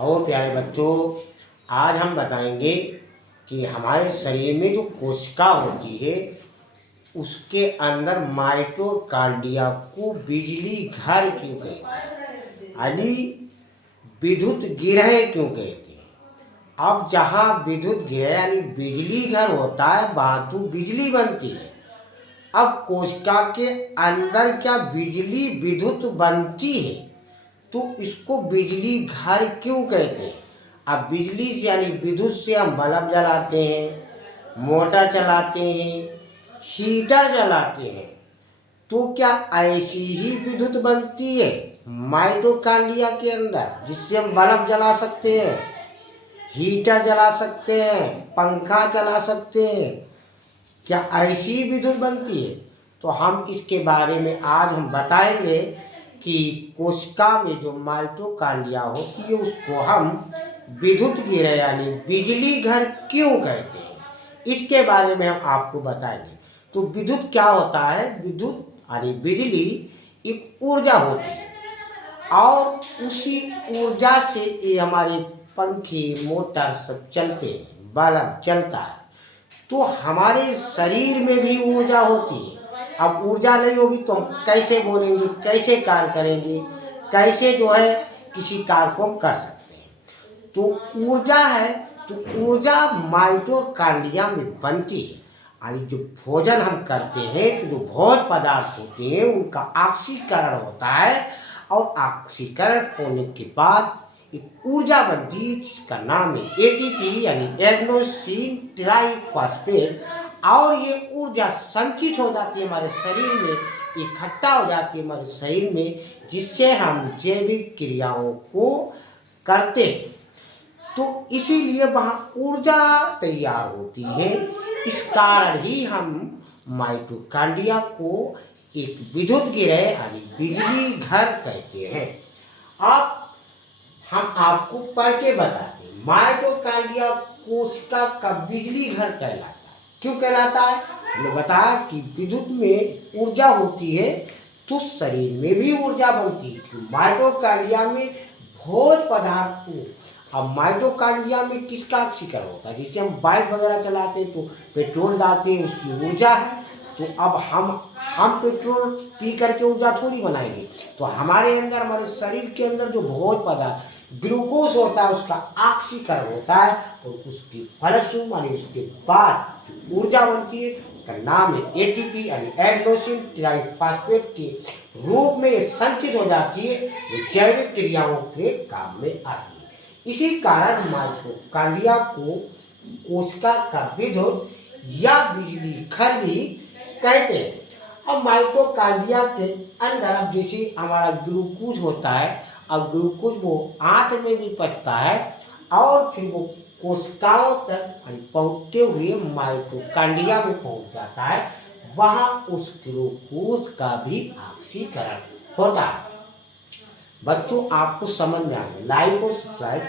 और प्यारे बच्चों, आज हम बताएंगे कि हमारे शरीर में जो कोशिका होती है उसके अंदर माइटोकॉन्ड्रिया को बिजली घर क्यों कहते हैं, यानी विद्युत गिरह क्यों कहते हैं। अब जहाँ विद्युत गिरह यानी बिजली घर होता है वहाँ तो बिजली बनती है। अब कोशिका के अंदर क्या बिजली विद्युत बनती है तो इसको बिजली घर क्यों कहते हैं। अब बिजली से यानी विद्युत से हम बल्ब जलाते हैं, मोटर चलाते हैं, हीटर जलाते हैं, तो क्या ऐसी ही विद्युत बनती है माइटोकॉन्ड्रिया के अंदर जिससे हम बल्ब जला सकते हैं, हीटर जला सकते हैं, पंखा चला सकते हैं। क्या ऐसी विद्युत बनती है? तो हम इसके बारे में आज हम बताएंगे कि कोशिका में जो माइटोकॉन्ड्रिया होती है उसको हम विद्युत गिरह यानी बिजली घर क्यों कहते हैं, इसके बारे में हम आपको बताएंगे। तो विद्युत क्या होता है? विद्युत यानी बिजली एक ऊर्जा होती है और उसी ऊर्जा से ये हमारे पंखे मोटर सब चलते हैं, बल्ब चलता है। तो हमारे शरीर में भी ऊर्जा होती है। अब ऊर्जा नहीं होगी तो हम कैसे बोलेंगे, कैसे कार्य करेंगे, कैसे जो है किसी कार्य को हम कर सकते हैं। तो ऊर्जा है, तो ऊर्जा माइटोकॉन्ड्रिया में बनती है। यानी जो भोजन हम करते हैं तो जो भोज्य पदार्थ होते हैं उनका ऑक्सीकरण होता है और ऑक्सीकरण होने के बाद एक ऊर्जा बनती है जिसका नाम है एटीपी यानी एडेनोसिन ट्राइफॉस्फेट। और ये ऊर्जा संचित हो जाती है हमारे शरीर में, इकट्ठा हो जाती है हमारे शरीर में, जिससे हम जैविक क्रियाओं को करते हैं। तो इसीलिए वहाँ ऊर्जा तैयार होती है। इस कारण ही हम माइटोकॉन्ड्रिया को एक विद्युत गिरह यानी बिजली घर कहते हैं। अब हम आपको पढ़ के बताते हैं माइटोकॉन्ड्रिया कोशिका का बिजली घर कहलाता है। क्यों कहलाता है? हमने बताया कि विद्युत में ऊर्जा होती है तो शरीर में भी ऊर्जा बनती है। तो माइटोकॉन्ड्रिया में भोज्य पदार्थ को, अब माइटोकॉन्ड्रिया में किसका ऑक्सीकरण होता है? जिससे हम बाइक वगैरह चलाते हैं तो पेट्रोल डालते हैं, उसकी ऊर्जा है। तो अब हम पेट्रोल पी करके ऊर्जा थोड़ी बनाएंगे। तो हमारे अंदर, हमारे शरीर के अंदर जो भोज्य पदार्थ ग्लूकोज होता है उसका ऑक्सीकरण होता है और उसकी फलस्वरूप यानी उसके बाद जो ऊर्जा बनती है उसका नाम है एटीपी यानी एडेनोसिन ट्राइफॉस्फेट के रूप में संचित हो जाती है, जो जैविक क्रियाओं के काम में आती है। इसी कारण माइटोकॉन्ड्रिया को कोशिका का विद्युत या बिजली घर भी कहते हैं। अब माइटोकॉन्ड्रिया के अंदर अब जैसे हमारा ग्लूकोज होता है, अब ग्लूकोज वो आंत में भी पचता है और फिर वो कोशिकाओं तक पहुँचते हुए माइटोकॉन्ड्रिया में पहुँच जाता है। वहाँ उस ग्लूकोज का भी ऑक्सीकरण होता है। बच्चों, आपको समझ में आ गया? लाइक और सब्सक्राइब